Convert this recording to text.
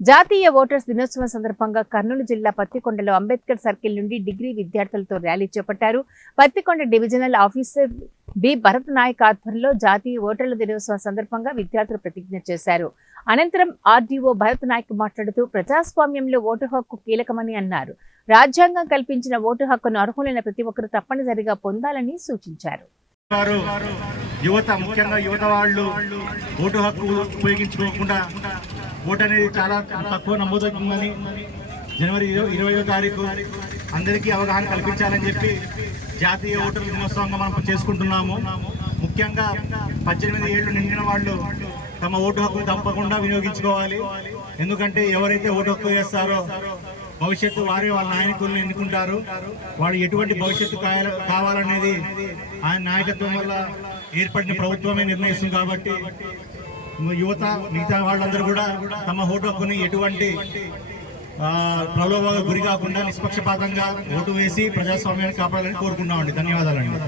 జాతీయ ఓటర్స్ దినోత్సవం సందర్భంగా కర్నూలు జిల్లా పత్తికొండలో అంబేద్కర్ సర్కిల్ నుండి డిగ్రీ విద్యార్థులతో ర్యాలీ చేపట్టారు. Pattikonda divisional officer B Bharat Nayak ఆధ్వర్యంలో జాతీయ ఓటర్ల దినోత్సవం సందర్భంగా విద్యార్థులు ప్రతిజ్ఞ చేశారు. అనంతరం ఆర్డీఓ భరత్ నాయక్ మాట్లాడుతూ ప్రజాస్వామ్యంలో ఓటు హక్కు కీలకమని అన్నారు. రాజ్యాంగం కల్పించిన ఓటు హక్కును అర్హులైన ప్రతి ఒక్కరూ తప్పనిసరిగా పొందాలని సూచించారు. యువత, ముఖ్యంగా యువత వాళ్ళు ఓటు హక్కు ఉపయోగించుకోకుండా ఓటు అనేది చాలా తక్కువ నమోదవుతుందని జనవరి 20వ తారీఖు అందరికీ అవగాహన కల్పించాలని చెప్పి జాతీయ ఓటర్ల దినోత్సవంగా మనం చేసుకుంటున్నాము. ముఖ్యంగా 18 ఏళ్ళు నిండిన వాళ్ళు తమ ఓటు హక్కు తప్పకుండా వినియోగించుకోవాలి. ఎందుకంటే ఎవరైతే ఓటు హక్కు వేస్తారో భవిష్యత్తు వారి వాళ్ళ నాయకులను ఎన్నుకుంటారు. వాళ్ళు ఎటువంటి భవిష్యత్తు కావాలనేది ఆయన నాయకత్వం వల్ల ఏర్పడిన ప్రభుత్వమే నిర్ణయిస్తుంది. కాబట్టి యువత, మిగతా వాళ్ళందరూ కూడా తమ ఓటు హక్కుని ఎటువంటి ప్రలోభాలకు గురి కాకుండా నిష్పక్షపాతంగా ఓటు వేసి ప్రజాస్వామ్యాన్ని కాపాడాలని కోరుకున్నామండి. ధన్యవాదాలండి.